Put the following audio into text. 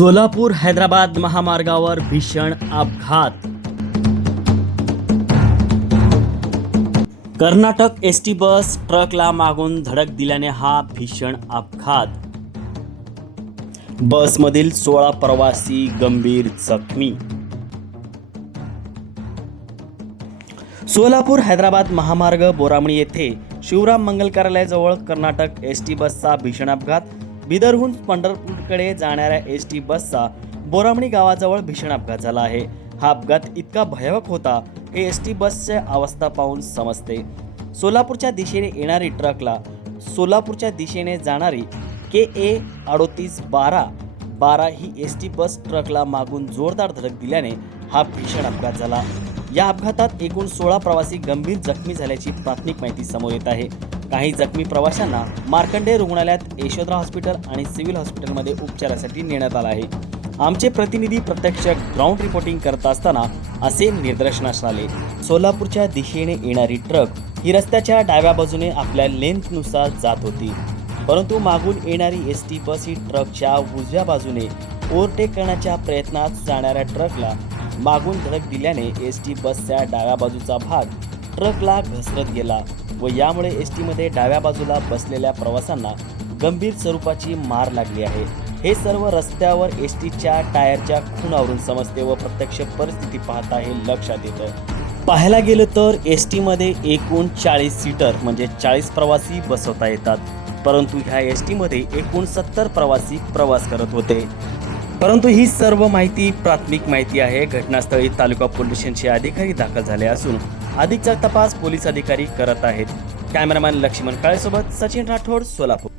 सोलापूर हैदराबाद महामार्गावर भीषण अपघात. कर्नाटक एस टी बस ट्रकला मागून धडक दिल्याने हा भीषण अपघात. बसमधील सोळा प्रवासी गंभीर जखमी. सोलापूर हैदराबाद महामार्ग बोरामणी येथे शिवराम मंगल कार्यालयाजवळ कर्नाटक एस टी बसचा भीषण अपघात. बिदरहून पंढरपूरकडे जाणाऱ्या एस टी बसचा बोरामणी गावाजवळ भीषण अपघात झाला आहे. हा अपघात इतका भयावक होता हे एस टी बसची अवस्था पाहून समजते. सोलापूरच्या दिशेने येणारी ट्रकला सोलापूरच्या दिशेने जाणारी के ए अडोतीस बारा बारा ही एस टी बस ट्रकला मागून जोरदार धडक दिल्याने हा भीषण अपघात झाला. या अपघातात एकूण सोळा प्रवासी गंभीर जखमी झाल्याची प्राथमिक माहिती समोर येत आहे. काही जखमी प्रवाशांना मार्कंडे रुग्णालयात यशोधरा हॉस्पिटल आणि सिव्हिल हॉस्पिटलमध्ये उपचारासाठी नेण्यात आलं आहे. आमचे प्रतिनिधी प्रत्यक्ष ग्राउंड रिपोर्टिंग करत असताना असे निदर्शनास आले. सोलापूरच्या दिशेने येणारी ट्रक ही रस्त्याच्या डाव्या बाजूने आपल्या लेंथनुसार जात होती. परंतु मागून येणारी एस टी बस ही ट्रकच्या उजव्या बाजूने ओव्हरटेक करण्याच्या प्रयत्नात जाणाऱ्या ट्रकला मागून धडक दिल्याने एस टी बसच्या डाव्या बाजूचा भाग ट्रकला घसरत गेला व यामुळे एस टीमध्ये डाव्या बाजूला बसलेल्या प्रवाशांना गंभीर स्वरूपाची मार लागली आहे. हे सर्व रस्त्यावर एस टीच्या टायरच्या खुणावरून समजते व प्रत्यक्ष परिस्थिती पाहता हे लक्षात येतं. पाहायला गेलं तर एस टीमध्ये एकूण चाळीस सीटर म्हणजे चाळीस प्रवासी बसवता येतात. परंतु ह्या एस टीमध्ये एकूण सत्तर प्रवासी प्रवास करत होते. परंतु ही सर्व माहिती प्राथमिक माहिती आहे. घटनास्थळी तालुका पोलीस स्टेशनचे अधिकारी दाखल झाले असून अधिकचा तपास पोलीस अधिकारी करत आहेत. कॅमेरामॅन लक्ष्मण काळेसोबत सचिन राठोड सोलापूर.